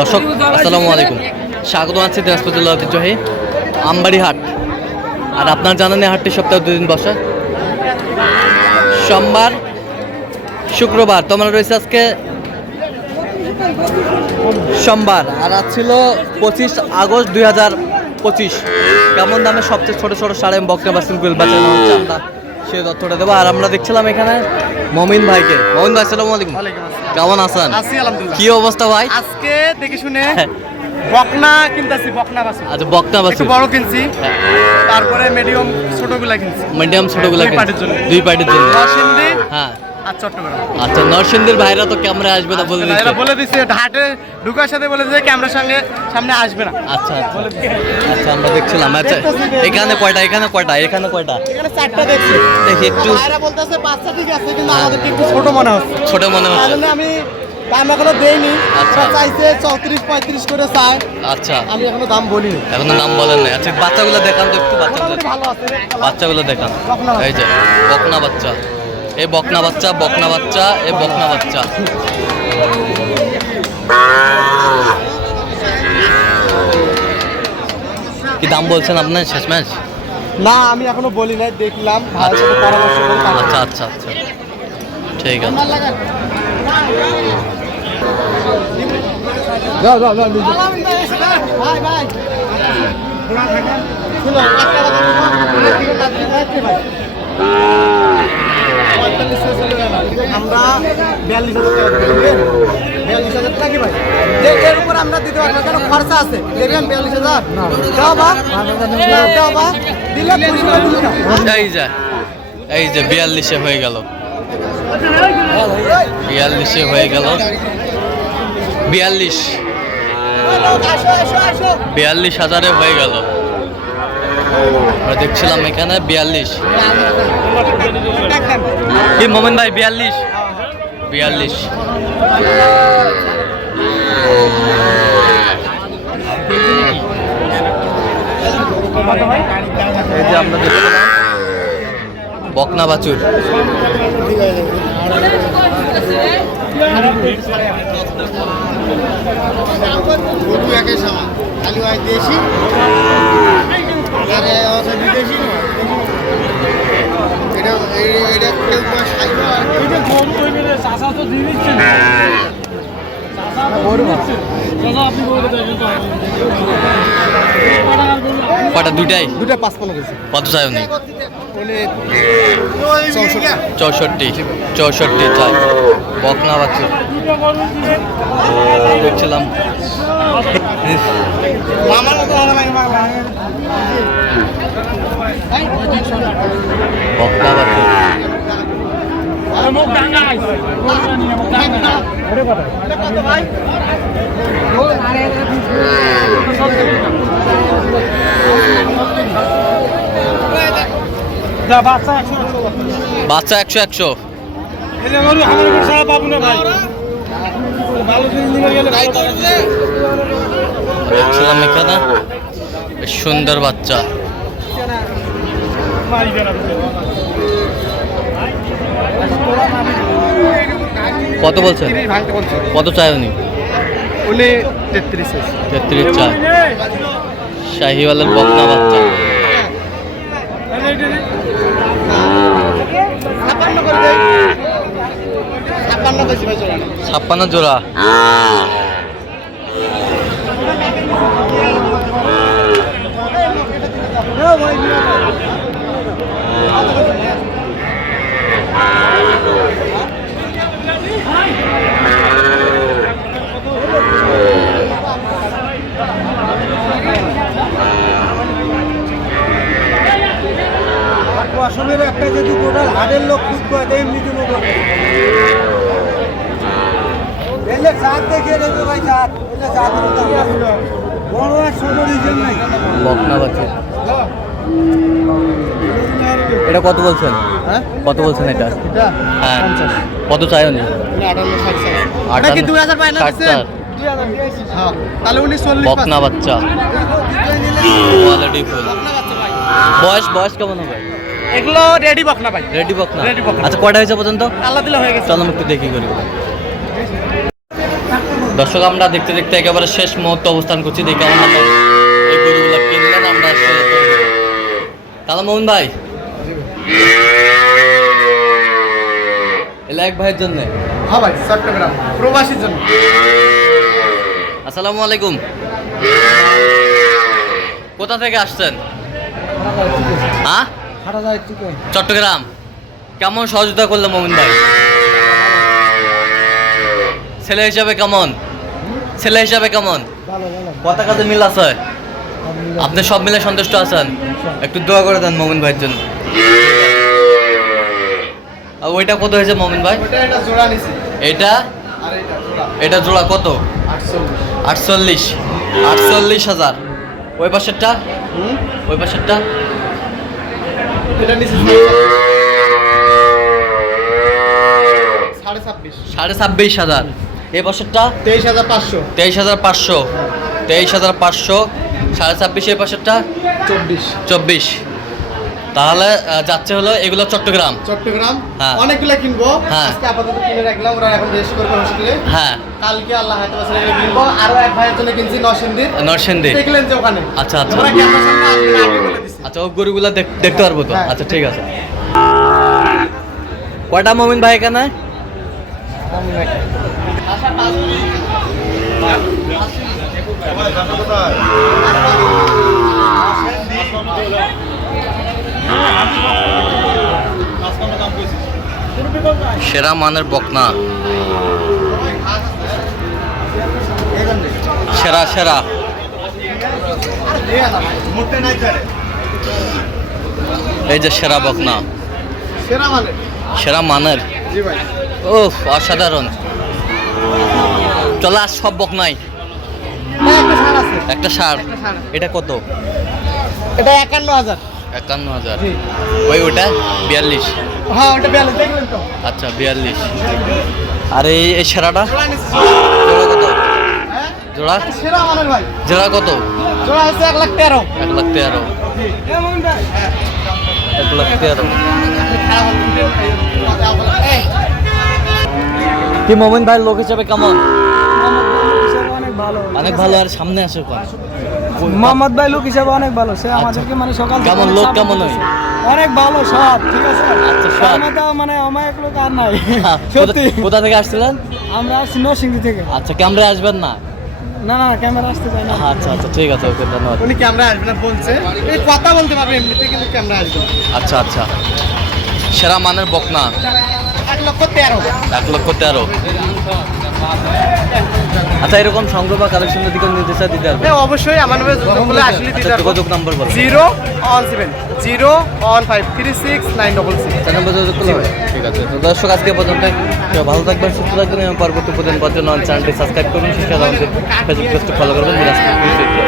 দর্শক, আসসালামু আলাইকুম। স্বাগত আছি দিনাজপুর জেলা ঐতিহ্যবাহী আমবাড়ি হাট। আর আপনার জানেন হাটটি সপ্তাহে দুদিন বসে। সোমবার, শুক্রবার তোমার রয়েছে আজকে সোমবার। আর আজ ছিল পঁচিশ আগস্ট দুই হাজার পঁচিশ। কেমন দামে সবচেয়ে ছোট ছোট সাড়ে বক্তা বা সিম্পল বাঁচানো হচ্ছে আমরা সেই তথ্যটা দেবো। আর আমরা দেখছিলাম এখানে মমিন ভাইকে। মমিন ভাই আসসালামু আলাইকুম। কেমন আছেন? আছি আলহামদুলিল্লাহ। কি অবস্থা ভাই? আজকে দেখে শুনে বকনা কিনতেছি বকনা বাসু। আচ্ছা একটু বড় কিনছি তারপরে মিডিয়াম ছোটগুলা কিনছি। মিডিয়াম ছোটগুলো দুই পার্টির জন্য। দুই পার্টির জন্য। নরসিংদী হ্যাঁ। আর চট্টগ্রাম। আচ্ছা নরসিংদীর ভাইরা তো ক্যামেরা আসবে না বলে দিচ্ছে। বলে দিচ্ছে হাটে ঢুকার সাথে বলে দিচ্ছে ক্যামেরার সঙ্গে সামনে আসবে না। আচ্ছা আচ্ছা। আচ্ছা আমরা দেখছিলাম। আচ্ছা এখানে কয়টা এখানে কয়টা এখানে কয়টা? এখানে চারটা দেখছি। দেখি একটু ভাইরা বলতেছে বাচ্চা ঠিক আছে কিন্তু আমাদেরকে একটু ছোট মনে হচ্ছে। ছোট মনে হচ্ছে। আমি দাম এখনও দেইনি। আচ্ছা। চাইছে চৌত্রিশ পঁয়ত্রিশ করে চায়। আচ্ছা। আমি এখনও দাম বলিনি। এখনও নাম বলেন না আচ্ছা বাচ্চাগুলো দেখান তো একটু বাচ্চাগুলো ভালো আছে। বাচ্চাগুলো দেখান। এই যে বকনা বাচ্চা। এই বকনা বাচ্চা বকনা বাচ্চা এই বকনা বাচ্চা। কি দাম বলছেন আপনার শেষ ম্যাচ না আমি এখনও বলি নাই দেখলাম। তারপর- আচ্ছা আচ্ছা আচ্ছা। ঠিক আছে। যাও যাও যাও ভাই আমরা বিয়াল্লিশ হাজার টাকা দেবো, বুঝলেন? বিয়াল্লিশ হাজার টাকা ভাই? এর উপর আমরা দিতে পারব কেন খরচা আছে? দেবেন বিয়াল্লিশ হাজার। এই যে এই যে বিয়াল্লিশে হয়ে গেল। বিয়াল্লিশে হয়ে গেল। বিয়াল্লিশ। বিয়াল্লিশ হাজারে হয়ে গেল। আমরা দেখছিলাম এখানে বিয়াল্লিশ। কি মোমেন ভাই, বিয়াল্লিশ? বিয়াল্লিশ। বকনা বাছুর। গরু একই সমান। খালি হয় দেশি আর এ হচ্ছে বিদেশি নয়। এটা এই- এটা কেউ কয় সাইবো আর কেউ কটা দুটাই দুটা পাঁচ পনেরো কেজি কত চাই উনি চৌষট্টি চৌষট্টি চাই বকনা বাছুর দেখছিলাম আমার মতো হবে না বকনা বাছুর বাচ্চা একশো একশো সুন্দর বাচ্চা। কত বলছেন বলছে। কত চাই উনি? উনি তেত্রিশ। তেত্রিশ চাই শাহিওয়ালের বকনা বাচ্চা। ছাপ্পান্ন জোড়া আসলের একটা যদি টোটাল হাড়ের লোক খুব করে দেয় এমনি কোনো এলে চাঁদ দেখিয়ে দেবে ভাই চাঁদ এলে চাঁদ বড় আর ছোট রিজন নাই বকনা বাচ্চা এটা কত বলছেন? হ্যাঁ? কত বলছেন এটা? হ্যাঁ। কত চাই উনি। হ্যাঁ তাহলে উনি চল্লিশ বকনা বাচ্চা। কোয়ালিটি ফুল বয়স বয়স কেমন হবে? এগুলো রেডি বকনা ভাই। রেডি বকনা Ready বকনা। আচ্ছা কয়টা হয়েছে পর্যন্ত? আল্লাহ দিলে হয়ে গেছে। চলো একটু দেখি করি দর্শক আমরা দেখতে দেখতে একেবারে শেষ মুহূর্তে অবস্থান করছি। দেখে আমরা এই গরুগুলো কিনলেন আমরা তাহলে মোহন ভাই এলা এক ভাইয়ের জন্য। হ্যাঁ ভাই চট্টগ্রাম প্রবাসীর জন্য। আসসালামু আলাইকুম। কোথা থেকে আসছেন? হ্যাঁ? চট্টগ্রাম। কেমন সহযোগিতা করল মোমিন ভাই? ছেলে হিসাবে কেমন? ছেলে হিসাবে কেমন? কথা কাজে মিল আছে? আপনি সব মিলে সন্তুষ্ট আছেন? একটু দোয়া করে দেন মোমিন ভাইয়ের জন্য। আর ওইটা কত হয়েছে মোমিন ভাই? এটা? এটা জোড়া। কত? আটচল্লিশ। আটচল্লিশ। হাজার। ওই পাশেরটা? ওই পাশেরটা? সাড়ে ছাব্বিশ। সাড়ে ছাব্বিশ হাজার। এই পাশেরটা তেইশ হাজার পাঁচশো। তেইশ হাজার পাঁচশো। তেইশ হাজার পাঁচশো। সাড়ে ছাব্বিশ এই পাশেরটা চব্বিশ। চব্বিশ। তাহলে যাচ্ছে হলো এগুলো চট্টগ্রাম। চট্টগ্রাম। হ্যাঁ। অনেকগুলো কিনবো। হ্যাঁ। আজকে আপাতত কিনে রাখলাম ওরা এখন রেস্ট করবে হোস্টেলে হ্যাঁ। কালকে আল্লাহ হাতে কিনবো। আরও এক ভাইয়ের জন্য কিনছি নরসিংদীর। নরসিংদী দেখলেন যে ওখানে। আচ্ছা, আচ্ছা। ওরা ক্যামেরার সামনে আসবে আগে বলে দিছি। আচ্ছা ও গরুগুলো দেখ- দেখতে পারব তো। আচ্ছা ঠিক আছে। কয়টা মমিন ভাই এখানে? সেরা মানের বকনা। সেরা সেরা। এই যে সেরা বকনা। সেরা মানে সেরা মানের? জি ভাই। ও অসাধারণ। চলে আস সব বকনাই না, একটা সার এটা কত? এটা একান্ন হাজার। একান্ন হাজার। ওই ওটা বিয়াল্লিশ। হ্যাঁ ওটা তো। আচ্ছা বিয়াল্লিশ। আর এই সেরাটা? জোড়া? হ্যাঁ সেরা মানের ভাই। জোড়া কত? জোড়া হচ্ছে এক লাখ তেরো। এক লাখ তেরো। এক লাখ তেরো। কি মোমিন ভাই লোক হিসাবে কেমন? অনেক ভালো আর সামনে আসে মোহাম্মদ ভাই লোক হিসাবে অনেক ভালো। সে আমাদেরকে মানে সকাল কেমন লোক কেমন করেছে। অনেক ভালো সৎ ঠিক আছে? আচ্ছা, মানে অমায়ক লোক আর নাই। হ্যাঁ, সত্যি। কোথা- কোথা থেকে আসছিলেন? আমরা আসছি নরসিংদী থেকে। আচ্ছা ক্যামেরায় আসবেন না? না না ক্যামেরা আসতে চাই না। আচ্ছা আচ্ছা ঠিক আছে ওকে ধন্যবাদ। উনি ক্যামেরা আসবে না বলছে। এই কথা বলতে পারবে এমনিতে কিন্তু ক্যামেরা আসবে আচ্ছা আচ্ছা। সেরা মানের বকনা? এক লক্ষ তেরো। এক লক্ষ তেরো। আচ্ছা এরকম সংগ্রহ বা কালেকশন যদি কেউ নিতে চায় দিতে পারবে। হ্যাঁ অবশ্যই আমার নামে যোগাযোগ করলে আসলে দিতে আচ্ছা পারব। যোগাযোগ নাম্বার বলো। Zero one seven zero one five three six nine double six. Number যোগাযোগ করলে? ঠিক আছে। তো দর্শক, আজকে পর্যন্ত ভালো থাকবেন, সুস্থ থাকবেন এবং পরবর্তী পর্যন্ত চ্যানেলটি সাবস্ক্রাইব করুন। শিক্ষা আমাদের ফেসবুক পেজটি ফলো করবেন।